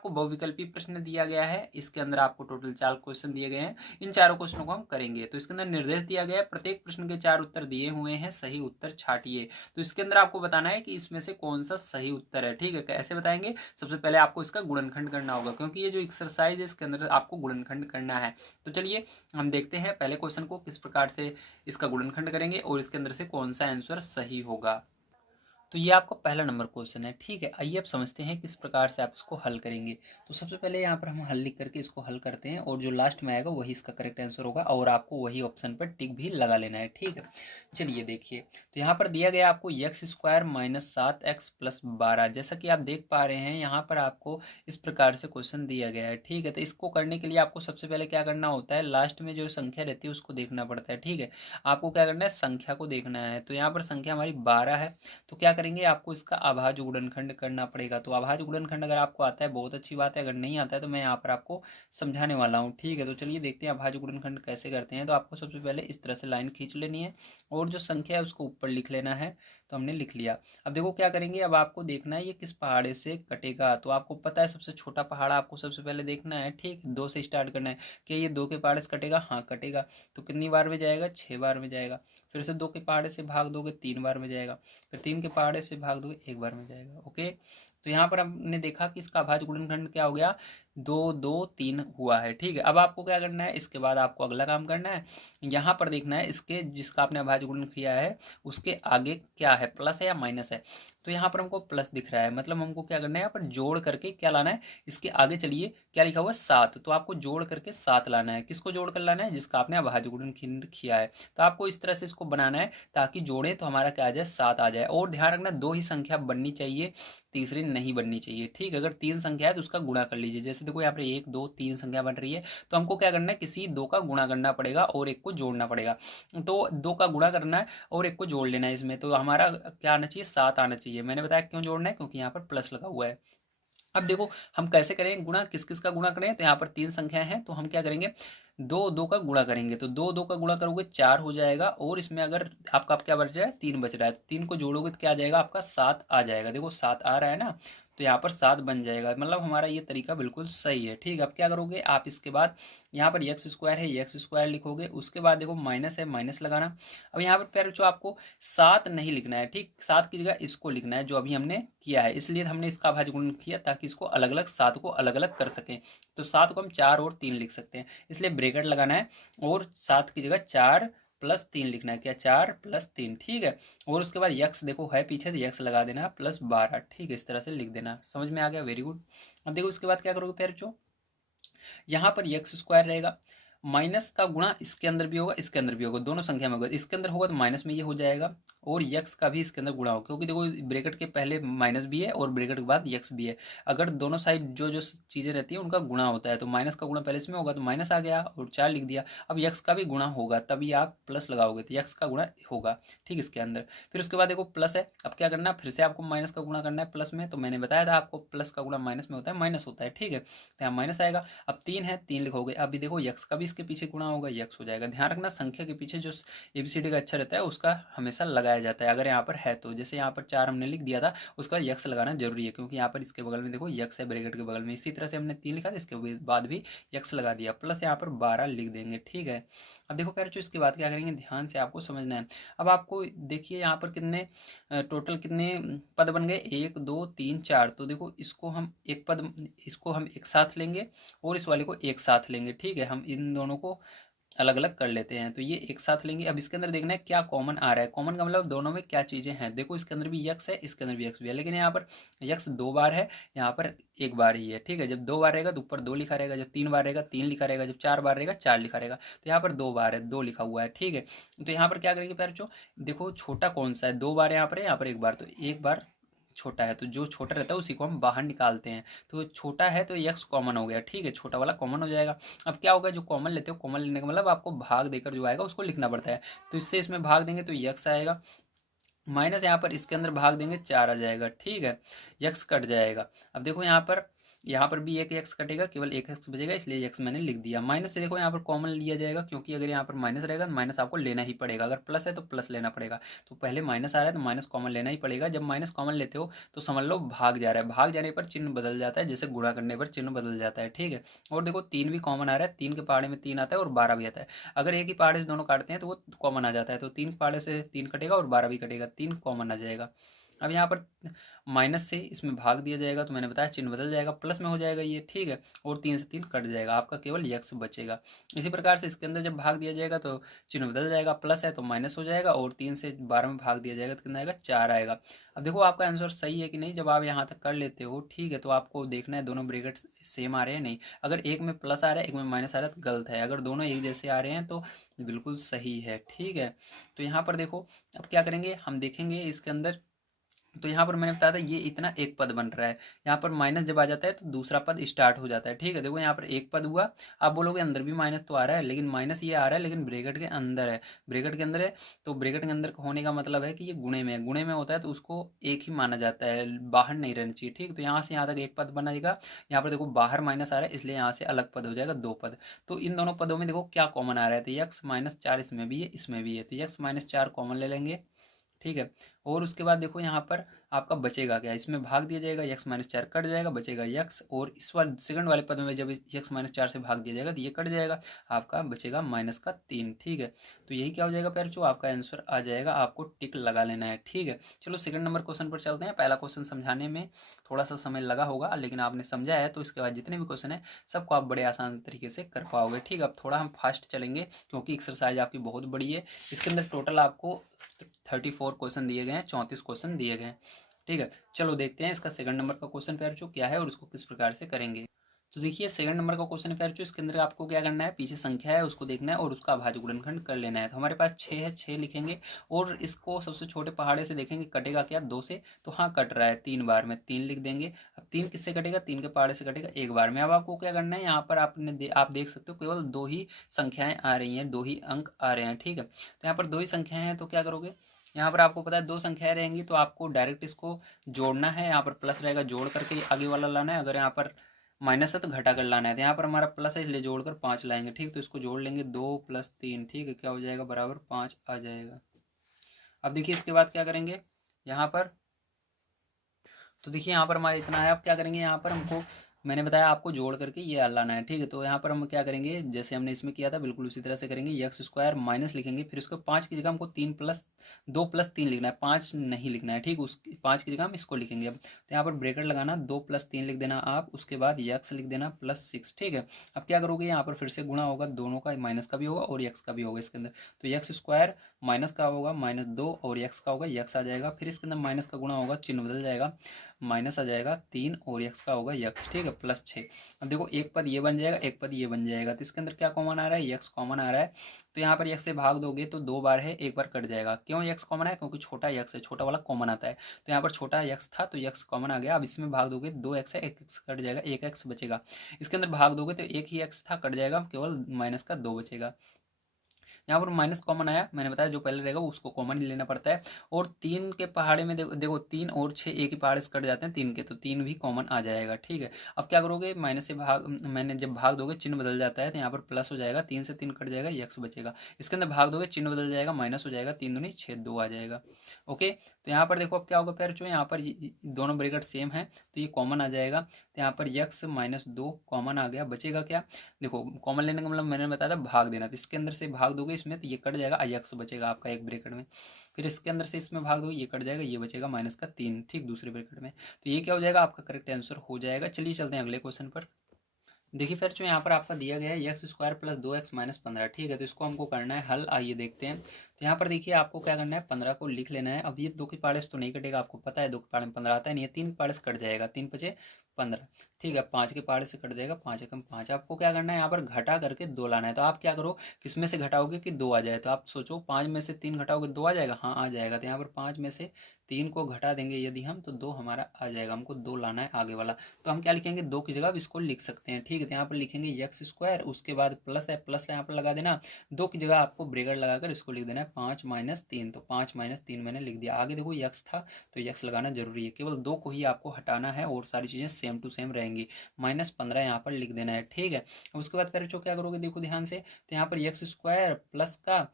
आपको बहुविकल्पी प्रश्न दिया गया है। इसके अंदर आपको टोटल 4 क्वेश्चन दिए गए हैं। इन चारों क्वेश्चनों को हम करेंगे। तो इसके अंदर निर्देश दिया गया है, प्रत्येक प्रश्न के 4 उत्तर दिए हुए हैं, सही उत्तर छांटिए। तो इसके अंदर आपको बताना है कि इसमें से कौन सा सही उत्तर है। ठीक है, कैसे बताएंगे? सबसे पहले आपको इसका गुणनखंड करना होगा, क्योंकि ये जो एक्सरसाइज है इसके अंदर आपको गुणनखंड करना है। तो चलिए हम देखते हैं पहले क्वेश्चन को किस प्रकार से इसका गुणनखंड करेंगे और इसके अंदर से कौन सा आंसर सही होगा। तो ये आपका पहला नंबर क्वेश्चन है। ठीक है, आइए अब समझते हैं किस प्रकार से आप इसको हल करेंगे। तो सबसे पहले यहाँ पर हम हल लिख करके इसको हल करते हैं और जो लास्ट में आएगा वही इसका करेक्ट आंसर होगा और आपको वही ऑप्शन पर टिक भी लगा लेना है। ठीक है, चलिए देखिए। तो यहाँ पर दिया गया आपको x² - 7x + 12। जैसा कि आप देख पा रहे हैं यहाँ पर आपको इस प्रकार से क्वेश्चन दिया गया है। ठीक है, तो इसको करने के लिए आपको सबसे पहले क्या करना होता है, लास्ट में जो संख्या रहती है उसको देखना पड़ता है। ठीक है, आपको क्या करना है, संख्या को देखना है। तो यहाँ पर संख्या हमारी 12 है। तो क्या करेंगे, आपको इसका अभाज्य गुणनखंड करना पड़ेगा। तो अभाज्य गुणनखंड अगर आपको आता है बहुत अच्छी बात है, अगर नहीं आता है तो मैं यहाँ पर आपको समझाने वाला हूँ। ठीक है, तो चलिए देखते हैं अभाज्य गुणनखंड कैसे करते हैं। तो आपको सबसे पहले इस तरह से लाइन खींच लेनी है और जो संख्या है उसको ऊपर लिख लेना है। तो हमने लिख लिया। अब देखो क्या करेंगे, अब आपको देखना है ये किस पहाड़े से कटेगा। तो आपको पता है सबसे छोटा पहाड़ आपको सबसे पहले देखना है। ठीक, 2 से स्टार्ट करना है। क्या ये 2 के पहाड़े से कटेगा? हाँ कटेगा। तो कितनी बार में जाएगा? 6 बार में जाएगा। फिर से 2 के पहाड़े से भाग दोगे 3 बार में जाएगा। फिर 3 के पहाड़े से भाग दोगे 1 बार में जाएगा। ओके, तो यहाँ पर हमने देखा कि इसका अभाज्य गुणनखंड क्या हो गया, 2 2 3 हुआ है। ठीक है, अब आपको क्या करना है, इसके बाद आपको अगला काम करना है। यहाँ पर देखना है इसके जिसका आपने अभाज्य गुणन किया है उसके आगे क्या है, प्लस है या माइनस है। तो यहाँ पर हमको प्लस दिख रहा है, मतलब हमको क्या करना है, यहाँ पर जोड़ करके क्या लाना है, इसके आगे चलिए क्या लिखा हुआ है 7। तो आपको जोड़ करके 7 लाना है। किसको जोड़ कर लाना है? जिसका आपने अभाज्य गुणनखंड किया है। तो आपको इस तरह से इसको बनाना है ताकि जोड़े तो हमारा क्या आ जाए, 7 आ जाए। और ध्यान रखना 2 ही संख्या बननी चाहिए, तीसरी नहीं बननी चाहिए। ठीक, अगर 3 संख्या है तो उसका गुणा कर लीजिए। जैसे देखो यहाँ पर 1 2 3 संख्या बन रही है, तो हमको क्या करना है, किसी 2 का गुणा करना पड़ेगा और एक को जोड़ना पड़ेगा। तो 2 का गुणा करना है और एक को जोड़ लेना है इसमें। तो हमारा क्या आना चाहिए, 7 आना चाहिए। मैंने बताया क्यों जोड़ना है, क्योंकि यहाँ पर प्लस लगा हुआ है। अब देखो हम कैसे करेंगे गुणा, किस किस का गुणा करें। तो यहाँ पर 3 संख्या है तो हम क्या करेंगे, 2 2 का गुणा करेंगे। तो 2 2 का गुणा करोगे 4 हो जाएगा और इसमें अगर आपका क्या बच रहा है, 3 बच रहा है। तो 3 को जोड़ोगे तो क्या आ जाएगा, आपका 7 आ जाएगा। देखो 7 आ रहा है ना, तो यहाँ पर 7 बन जाएगा। मतलब हमारा ये तरीका बिल्कुल सही है। ठीक, अब क्या करोगे आप, इसके बाद यहाँ पर x² है, x² लिखोगे। उसके बाद देखो माइनस है, माइनस लगाना। अब यहाँ पर फिर जो आपको 7 नहीं लिखना है। ठीक, 7 की जगह इसको लिखना है जो अभी हमने किया है। इसलिए हमने इसका अभाज्य गुणन किया ताकि इसको अलग अलग 7 को अलग अलग कर सकें। तो 7 को हम 4 और 3 लिख सकते हैं, इसलिए ब्रैकेट लगाना है और 7 की जगह 4 + 3 लिखना है। क्या, 4 + 3। ठीक है, और उसके बाद यक्स देखो है पीछे तो यक्स लगा देना है +12। ठीक है, इस तरह से लिख देना। समझ में आ गया? Very good. अब देखो उसके बाद क्या करोगे फिर, जो यहाँ पर x² रहेगा, माइनस का गुणा इसके अंदर भी होगा इसके अंदर भी होगा, दोनों संख्या में होगा। इसके अंदर होगा तो माइनस में ये हो जाएगा और यक्स का भी इसके अंदर गुणा होगा, क्योंकि देखो ब्रैकेट के पहले माइनस भी है और ब्रैकेट के बाद यक्स भी है। अगर दोनों साइड जो जो चीज़ें रहती हैं उनका गुणा होता है, तो माइनस का गुणा पहले इसमें होगा तो माइनस आ गया और 4 लिख दिया। अब यक्स का भी गुणा होगा तभी आप प्लस लगाओगे, तो यक्स का गुणा होगा। ठीक, इसके अंदर फिर उसके बाद देखो प्लस है। अब क्या करना है, फिर से आपको माइनस का गुणा करना है प्लस में। तो मैंने बताया था आपको प्लस का गुणा माइनस में होता है, माइनस होता है। ठीक है, तो यहाँ माइनस आएगा। अब 3 है, 3 लिखोगे। अभी देखो यक्स का भी इसके पीछे गुणा होगा, यक्स हो जाएगा। ध्यान रखना संख्या के पीछे जो ABCD का अक्षर रहता है उसका हमेशा लगाया जाता है, अगर यहाँ पर है तो। जैसे यहाँ पर 4 हमने लिख दिया था, उसका यक्स लगाना जरूरी है, क्योंकि यहाँ पर इसके बगल में देखो यक्स है ब्रैकेट के बगल में। इसी तरह से हमने 3 लिखा था, इसके बाद भी यक्स लगा दिया, प्लस यहाँ पर 12 लिख देंगे। ठीक है, अब देखो प्यारे इसके बाद क्या करेंगे, ध्यान से आपको समझना है। अब आपको देखिए यहाँ पर कितने टोटल कितने पद बन गए, 1 2 3 4। तो देखो इसको हम एक पद, इसको हम एक साथ लेंगे और इस वाले को एक साथ लेंगे। ठीक है, हम इन दोनों को अलग अलग कर लेते हैं। तो ये एक साथ लेंगे। अब इसके अंदर देखना है क्या कॉमन आ रहा है। कॉमन का मतलब दोनों में क्या चीज़ें हैं। देखो इसके अंदर भी यक्स है, इसके अंदर भी यक्स भी है, लेकिन यहाँ पर यक्स 2 बार है, यहाँ पर 1 बार ही है। ठीक है, जब 2 बार रहेगा तो ऊपर 2 लिखा रहेगा, जब 3 बार रहेगा 3 लिखा रहेगा, जब 4 बार रहेगा 4 लिखा रहेगा। तो यहाँ पर 2 बार है, 2 लिखा हुआ है। ठीक है, तो यहाँ पर क्या करेंगे प्यारे बच्चों, देखो छोटा कौन सा है, 2 बार यहाँ पर है, यहाँ पर 1 बार, तो 1 बार छोटा है, तो जो छोटा रहता है उसी को हम बाहर निकालते हैं। तो छोटा है तो यक्स कॉमन हो गया। ठीक है, छोटा वाला कॉमन हो जाएगा। अब क्या होगा, जो कॉमन लेते हो, कॉमन लेने का मतलब आपको भाग देकर जो आएगा उसको लिखना पड़ता है। तो इससे इसमें भाग देंगे तो यक्स आएगा, माइनस यहाँ पर इसके अंदर भाग देंगे 4 आ जाएगा। ठीक है, यक्स कट जाएगा। अब देखो यहाँ पर यहाँ पर भी एक एक्स कटेगा, केवल एक एक्स बचेगा, इसलिए एक्स मैंने लिख दिया। माइनस से देखो यहाँ पर कॉमन लिया जाएगा, क्योंकि अगर यहाँ पर माइनस रहेगा तो माइनस आपको लेना ही पड़ेगा, अगर प्लस है तो प्लस लेना पड़ेगा। तो पहले माइनस आ रहा है तो माइनस कॉमन लेना ही पड़ेगा। जब माइनस कॉमन लेते हो तो समझ लो भाग जा रहा है, भाग जाने पर चिन्ह बदल जाता है, जैसे गुणा करने पर चिन्ह बदल जाता है, ठीक है। और देखो 3 भी कॉमन आ रहा है, 3 के पहाड़े में 3 आता है और 12 भी आता है। अगर एक ही पहाड़े से दोनों काटते हैं तो वो कॉमन आ जाता है, तो 3 पहाड़े से 3 कटेगा और 12 भी कटेगा, 3 कॉमन आ जाएगा। अब यहाँ पर माइनस से इसमें भाग दिया जाएगा, तो मैंने बताया चिन्ह बदल जाएगा, प्लस में हो जाएगा ये, ठीक है। और 3 से 3 कट जाएगा, आपका केवल यक्स बचेगा। इसी प्रकार से इसके अंदर जब भाग दिया जाएगा तो चिन्ह बदल जाएगा, प्लस है तो माइनस हो जाएगा, और 3 से 12 में भाग दिया जाएगा तो कितना आएगा, 4 आएगा। अब देखो आपका आंसर सही है कि नहीं, जब आप यहाँ तक कर लेते हो, ठीक है, तो आपको देखना है दोनों ब्रैकेट सेम आ रहे हैं नहीं। अगर एक में प्लस आ रहा है, एक में माइनस आ रहा है तो गलत है, अगर दोनों एक जैसे आ रहे हैं तो बिल्कुल सही है, ठीक है। तो यहाँ पर देखो अब क्या करेंगे, हम देखेंगे इसके अंदर। तो यहाँ पर मैंने बताया था ये इतना एक पद बन रहा है, यहाँ पर माइनस जब आ जाता है तो दूसरा पद स्टार्ट हो जाता है, ठीक है। देखो यहाँ पर एक पद हुआ, आप बोलोगे अंदर भी माइनस तो आ रहा है, लेकिन माइनस ये आ रहा है लेकिन ब्रैकेट के अंदर है, ब्रैकेट के अंदर है। तो ब्रैकेट के अंदर होने का मतलब है कि ये गुणे में है, गुणे में होता है तो उसको एक ही माना जाता है, बाहर नहीं रहना चाहिए, ठीक। तो यहाँ से यहाँ तक एक पद बनेगा, यहाँ पर देखो बाहर माइनस आ रहा है, इसलिए यहाँ से अलग पद हो जाएगा, दो पद। तो इन दोनों पदों में देखो क्या कॉमन आ रहा है, तो यक्स माइनस 4 इसमें भी है, इसमें भी है, तो यक्स माइनस 4 कॉमन ले लेंगे, ठीक है। और उसके बाद देखो यहाँ पर आपका बचेगा क्या, इसमें भाग दिया जाएगा, यक्स माइनस 4 कट जाएगा, बचेगा यक्स, और इस वाले सेकंड वाले पद में जब यक्स माइनस 4 से भाग दिया जाएगा तो ये कट जाएगा, आपका बचेगा माइनस का 3, ठीक है। तो यही क्या हो जाएगा पैर, जो आपका आंसर आ जाएगा, आपको टिक लगा लेना है, ठीक है। चलो सेकंड नंबर क्वेश्चन पर चलते हैं। पहला क्वेश्चन समझाने में थोड़ा सा समय लगा होगा, लेकिन आपने समझा है तो इसके बाद जितने भी क्वेश्चन है सबको आप बड़े आसान तरीके से कर पाओगे, ठीक है। अब थोड़ा हम फास्ट चलेंगे क्योंकि एक्सरसाइज आपकी बहुत बड़ी है। इसके अंदर टोटल आपको 34 क्वेश्चन दिए गए हैं, 34 क्वेश्चन दिए गए हैं, ठीक है। चलो देखते हैं इसका सेकंड नंबर का क्वेश्चन पेयर जो क्या है और उसको किस प्रकार से करेंगे। तो देखिए सेकंड नंबर का क्वेश्चन पेयर जो, इसके अंदर आपको क्या करना है, पीछे संख्या है उसको देखना है और उसका अभाज्य गुणनखंड कर लेना है। तो हमारे पास 6 है, 6 लिखेंगे, और इसको सबसे छोटे पहाड़े से देखेंगे कटेगा क्या, 2 से, तो हाँ कट रहा है 3 बार में, 3 लिख देंगे। अब 3 किससे कटेगा, 3 के पहाड़े से कटेगा एक बार में। अब आपको क्या करना है, यहाँ पर आप देख सकते हो केवल 2 ही संख्याएं आ रही हैं, 2 ही अंक आ रहे हैं, ठीक है। तो यहाँ पर 2 ही संख्याएं हैं, तो क्या करोगे, यहाँ पर आपको पता है 2 संख्याएं रहेंगी तो आपको डायरेक्ट इसको जोड़ना है, यहाँ पर प्लस रहेगा, जोड़ करके आगे वाला लाना है। अगर यहाँ पर माइनस है तो घटा कर लाना है, तो यहाँ पर हमारा प्लस है इसलिए जोड़कर 5 लाएंगे, ठीक। तो इसको जोड़ लेंगे, 2 + 3, ठीक है, क्या हो जाएगा, बराबर 5 आ जाएगा। अब देखिए इसके बाद क्या करेंगे यहाँ पर, तो देखिए यहाँ पर हमारा इतना है। अब क्या करेंगे, यहाँ पर हमको मैंने बताया आपको जोड़ करके ये लाना है, ठीक है। तो यहाँ पर हम क्या करेंगे, जैसे हमने इसमें किया था बिल्कुल उसी तरह से करेंगे, यक्स स्क्वायर माइनस लिखेंगे, फिर उसको 5 की जगह हमको 2 + 3 लिखना है, 5 नहीं लिखना है, ठीक। उस 5 की जगह हम इसको लिखेंगे। अब तो यहाँ पर ब्रैकेट लगाना, 2 + 3 लिख देना आप, उसके बाद यक्स लिख देना +6, ठीक है। अब क्या करोगे, यहाँ पर फिर से गुणा होगा, दोनों का, माइनस का भी होगा और यक्स का भी होगा इसके अंदर। तो यक्स स्क्वायर माइनस का होगा -2 और यक्स का होगा यक्स आ जाएगा, फिर इसके अंदर माइनस का गुणा होगा, चिन्ह बदल जाएगा, माइनस आ जाएगा 3 और यक्स का होगा यक्स, ठीक है, +6। अब देखो एक पद ये बन जाएगा, एक पद ये बन जाएगा, तो इसके अंदर क्या कॉमन आ रहा है, यक्स कॉमन आ रहा है। तो यहाँ पर यक्स से भाग दोगे तो 2 बार है, एक बार कट जाएगा। क्यों यक्स कॉमन है, क्योंकि छोटा यक्स है, छोटा वाला कॉमन आता है। तो यहाँ पर छोटा यक्स था तो यक्स कॉमन आ गया। अब इसमें भाग दोगे 2 एक्स है, 1 एक्स कट जाएगा, 1 एक्स बचेगा। इसके अंदर भाग दोगे तो एक ही एक्स था, कट जाएगा, केवल माइनस का 2 बचेगा। यहाँ पर माइनस कॉमन आया, मैंने बताया जो पहले रहेगा उसको कॉमन ही लेना पड़ता है। और 3 के पहाड़े में देखो 3 और 6 एक ही पहाड़े से कट जाते हैं 3 के, तो 3 भी कॉमन आ जाएगा, ठीक है। अब क्या करोगे, माइनस से भाग, मैंने जब भाग दोगे चिन्ह बदल जाता है, तो यहाँ पर प्लस हो जाएगा, 3 से 3 कट जाएगा, यक्स बचेगा। इसके अंदर भाग दोगे चिन्ह बदल जाएगा, माइनस हो जाएगा, 3 दूनी 6, 2 आ जाएगा। ओके, तो यहाँ पर देखो अब क्या होगा फिर, जो यहाँ पर दोनों ब्रैकेट सेम है तो ये कॉमन आ जाएगा। तो यहाँ पर यक्स -2 कॉमन आ गया, बचेगा क्या, देखो कॉमन लेने का मतलब मैंने बताया था भाग देना, तो इसके अंदर से भाग दोगे इसमें तो ये कट जाएगा, यक्स बचेगा आपका एक ब्रैकेट में। फिर इसके अंदर से इसमें भाग दोगे, ये कट जाएगा, ये बचेगा -3, ठीक, दूसरे ब्रैकेट में। तो ये क्या हो जाएगा, आपका करेक्ट आंसर हो जाएगा। चलिए चलते हैं अगले क्वेश्चन पर। देखिए फिर जो यहाँ पर आपका दिया गया है यक्स स्क्वायर + 2x - 15, ठीक है। तो इसको हमको करना है हल, आइए देखते हैं। तो यहाँ पर देखिए आपको क्या करना है, 15 को लिख लेना है। अब ये 2 के पहाड़े से तो नहीं कटेगा, आपको पता है 2 के पहाड़े में 15 आता है नहीं है, 3 के पहाड़े से कट जाएगा, 3 × 5 = 15, ठीक है। 5 के पहाड़े से कट जाएगा, 5 × 5। आपको क्या करना है, यहाँ पर घटा करके 2 लाना है। तो आप क्या करो, किस में से घटाओगे कि 2 आ जाए, तो आप सोचो 5 में से 3 घटाओगे 2 आ जाएगा, हाँ आ जाएगा। तो यहाँ पर 5 में से 3 को घटा देंगे यदि हम, तो 2 हमारा आ जाएगा, हमको 2 लाना है आगे वाला। तो हम क्या लिखेंगे, 2 की जगह अब इसको लिख सकते हैं, ठीक है। तो यहाँ पर लिखेंगे एक्स स्क्वायर, उसके बाद प्लस यहाँ पर लगा देना, 2 की जगह आपको ब्रेकेट लगाकर इसको लिख देना है 5 माइनस 3। तो 5 माइनस 3 मैंने लिख दिया। आगे देखो यक्स था तो यक्स लगाना जरूरी है, केवल 2 को ही आपको हटाना है और सारी चीज़ें सेम टू सेम रहेंगी। -15 यहाँ पर लिख देना है, ठीक है। उसके बाद फिर क्या करोगे, देखो ध्यान से, तो यहाँ पर एक्स स्क्वायर प्लस का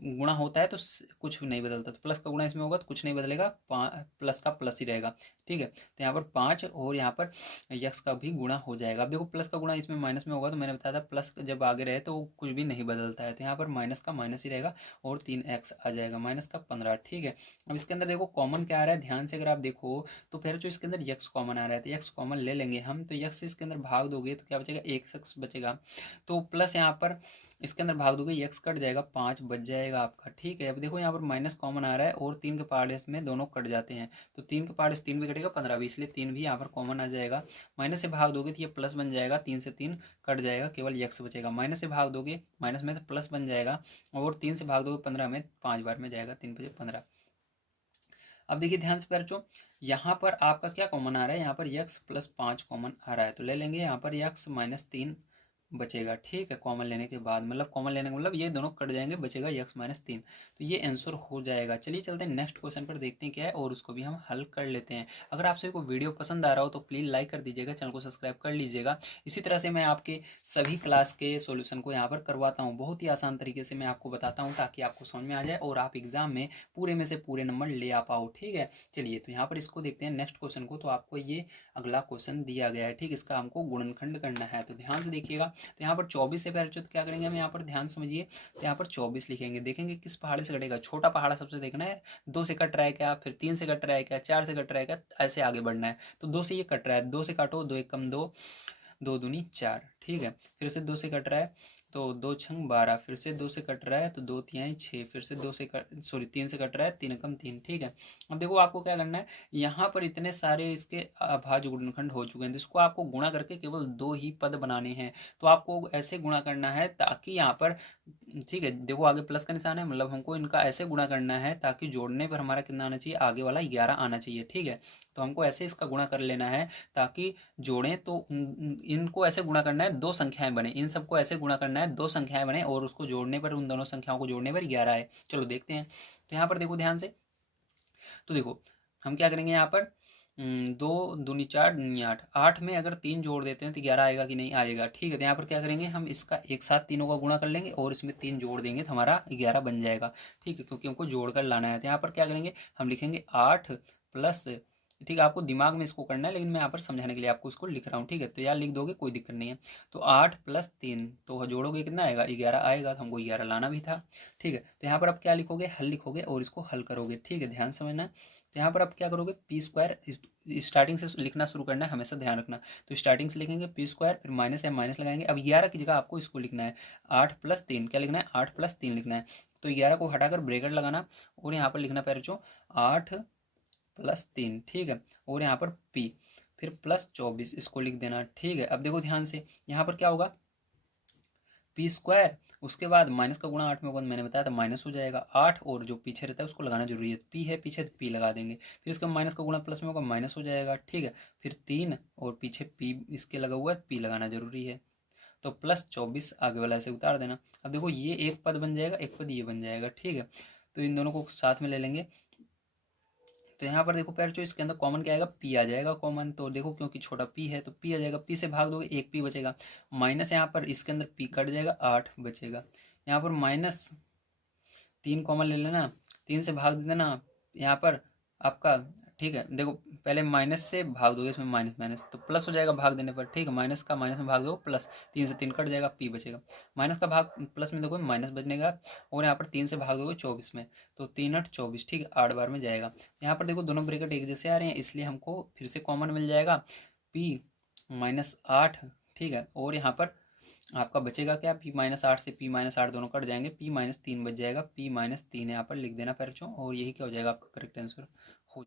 गुणा होता है तो कुछ नहीं बदलता, तो प्लस का गुणा इसमें होगा तो कुछ नहीं बदलेगा, प्लस का प्लस ही रहेगा, ठीक है। तो यहाँ पर 5 और यहाँ पर यक्स का भी गुणा हो जाएगा। अब देखो प्लस का गुणा इसमें माइनस में होगा, तो मैंने बताया था प्लस जब आगे रहे तो कुछ भी नहीं बदलता है, तो यहाँ पर माइनस का माइनस ही रहेगा और 3x आ जाएगा, -15, ठीक है। अब इसके अंदर देखो कॉमन क्या आ रहा है, ध्यान से अगर आप देखो तो फिर जो इसके अंदर यक्स कॉमन आ रहा है, तो यक्स कॉमन ले लेंगे हम, तो यक्स से इसके अंदर भाग दोगे तो क्या बचेगा, 1x बचेगा। तो प्लस यहाँ पर इसके अंदर भाग दोगे एक्स कट जाएगा, 5 बच जाएगा आपका, ठीक है। अब देखो यहाँ पर माइनस कॉमन आ रहा है और 3 के पार्ट इसमें दोनों कट जाते हैं, तो 3 के पार्ट इस 3 भी कटेगा 15 भी, इसलिए 3 भी यहाँ पर कॉमन आ जाएगा। माइनस से भाग दोगे तो ये प्लस बन जाएगा, 3 से 3 कट जाएगा, केवल एक्स बचेगा। माइनस से भाग दोगे माइनस में तो प्लस बन जाएगा, और 3 से भाग दोगे 15 में 5 बार में जाएगा, 3 बजे 15। अब देखिए ध्यान से बच्चों, यहाँ पर आपका क्या कॉमन आ रहा है, यहाँ पर x प्लस 5 कॉमन आ रहा है, तो ले लेंगे यहाँ पर x -3 बचेगा, ठीक है। कॉमन लेने के बाद मतलब कॉमन लेने का मतलब ये दोनों कट जाएंगे, बचेगा x -3, तो ये आंसर हो जाएगा। चलिए चलते हैं नेक्स्ट क्वेश्चन पर, देखते हैं क्या है और उसको भी हम हल कर लेते हैं। अगर आप सभी को वीडियो पसंद आ रहा हो तो प्लीज़ लाइक कर दीजिएगा, चैनल को सब्सक्राइब कर लीजिएगा। इसी तरह से मैं आपके सभी क्लास के सॉल्यूशन को यहाँ पर करवाता हूँ, बहुत ही आसान तरीके से मैं आपको बताता हूँ ताकि आपको समझ में आ जाए और आप एग्जाम में पूरे में से पूरे नंबर ले आ पाओ, ठीक है। चलिए तो यहाँ पर इसको देखते हैं नेक्स्ट क्वेश्चन को। तो आपको ये अगला क्वेश्चन दिया गया है, ठीक, इसका हमको गुणनखंड करना है, तो ध्यान से देखिएगा। तो यहाँ पर 24 से पहले तो क्या करेंगे हम, यहाँ पर ध्यान समझिए, तो यहाँ पर 24 लिखेंगे, देखेंगे किस पहाड़े से कटेगा, छोटा पहाड़ा सबसे देखना है, 2 से कट रहा है क्या, फिर 3 से कट रहा है क्या, 4 से कट रहा है क्या, ऐसे आगे बढ़ना है। तो 2 से ये कट रहा है, 2 से काटो, 2 1 कम 2, 2 दूनी 4, ठीक है। फिर से 2 से कट रहा है तो 2 छंग 12, फिर से 2 से कट रहा है तो 2 तिहाई 6, फिर से 3 से कट रहा है, 3 कम 3, ठीक है। अब देखो आपको क्या करना है, यहाँ पर इतने सारे इसके अभाज्य गुणनखंड हो चुके हैं, तो इसको आपको गुणा करके केवल 2 ही पद बनाने हैं। तो आपको ऐसे गुणा करना है ताकि यहाँ पर, ठीक है, देखो आगे प्लस का निशान है, मतलब हमको इनका ऐसे गुणा करना है ताकि जोड़ने पर हमारा कितना आना चाहिए, आगे वाला 11 आना चाहिए, ठीक है। तो हमको ऐसे इसका गुणा कर लेना है ताकि जोड़ें तो इनको ऐसे गुणा करना है, 2 संख्याएं बने, इन सबको ऐसे गुणा करना है, 2 संख्याएं बने और उसको जोड़ने पर, उन दोनों संख्याओं को जोड़ने पर 11 है। चलो देखते हैं। तो यहाँ पर देखो ध्यान से, तो देखो हम क्या करेंगे यहाँ पर, 2 दूनी 4 दूनी 8, 8 में अगर 3 जोड़ देते हैं तो 11 आएगा कि नहीं आएगा, ठीक है। तो यहाँ पर क्या करेंगे हम, इसका एक साथ तीनों का गुणा कर लेंगे और इसमें 3 जोड़ देंगे तो हमारा 11 बन जाएगा, ठीक है, क्योंकि हमको जोड़ कर लाना है। तो यहाँ पर क्या करेंगे, हम लिखेंगे 8 प्लस, ठीक है, आपको दिमाग में इसको करना है लेकिन मैं यहाँ पर समझाने के लिए आपको इसको लिख रहा हूँ, ठीक है। तो यार लिख दोगे कोई दिक्कत नहीं है। तो 8 + 3 तो जोड़ोगे कितना आएगा, 11 आएगा, तो हमको 11 लाना भी था, ठीक है। तो यहाँ पर आप क्या लिखोगे, हल लिखोगे और इसको हल करोगे, ठीक है, ध्यान समझना। तो यहाँ पर आप क्या करोगे, p² स्टार्टिंग से लिखना शुरू करना है, हमेशा ध्यान रखना। तो स्टार्टिंग से लिखेंगे p², फिर माइनस है माइनस लगाएंगे। अब 11 की जगह आपको इसको लिखना है 8 + 3, क्या लिखना है, 8 + 3 लिखना है। तो 11 को हटाकर ब्रेकेट लगाना और यहाँ पर लिखना पहले 8 + 3, ठीक है, और यहाँ पर p, फिर +24 इसको लिख देना, ठीक है। अब देखो ध्यान से, यहाँ पर क्या होगा, p², उसके बाद माइनस का गुणा 8 में होगा, मैंने बताया था माइनस हो जाएगा 8, और जो पीछे रहता है उसको लगाना जरूरी है, p है पीछे तो p लगा देंगे, फिर इसका माइनस का गुणा प्लस में होगा, माइनस हो जाएगा, ठीक है। फिर 3 और पीछे p इसके लगा हुआ है, p लगाना जरूरी है, तो +24 आगे वाला ऐसे उतार देना। अब देखो ये एक पद बन जाएगा, एक पद ये बन जाएगा, ठीक है। तो इन दोनों को साथ में ले लेंगे। तो यहाँ पर देखो पहले जो इसके अंदर कॉमन क्या आएगा, p आ जाएगा कॉमन, तो देखो क्योंकि छोटा p है तो p आ जाएगा, p से भाग दोगे 1 p बचेगा, माइनस यहाँ पर इसके अंदर p कट जाएगा, 8 बचेगा। यहाँ पर -3 कॉमन ले लेना, 3 से भाग दे देना यहाँ पर आपका, ठीक है। देखो पहले माइनस से भाग दोगे, इसमें माइनस माइनस तो प्लस हो जाएगा भाग देने पर, ठीक है। माइनस का माइनस में भाग दो प्लस, 3 से 3 कट जाएगा, p बचेगा। माइनस का भाग प्लस में देखो माइनस बचने का, और यहाँ पर 3 से भाग दोगे 24 में, तो 3 8 24, ठीक है, 8 बार में जाएगा। यहाँ पर देखो दोनों ब्रैकेट एक जैसे आ रहे हैं इसलिए हमको फिर से कॉमन मिल जाएगा p -8, ठीक है। और यहाँ पर आपका बचेगा क्या, p -8 से p -8 दोनों कट जाएंगे, p -3 बच जाएगा, p -3 यहाँ पर लिख देना पैरचों, और यही क्या हो जाएगा आपका करेक्ट आंसर हो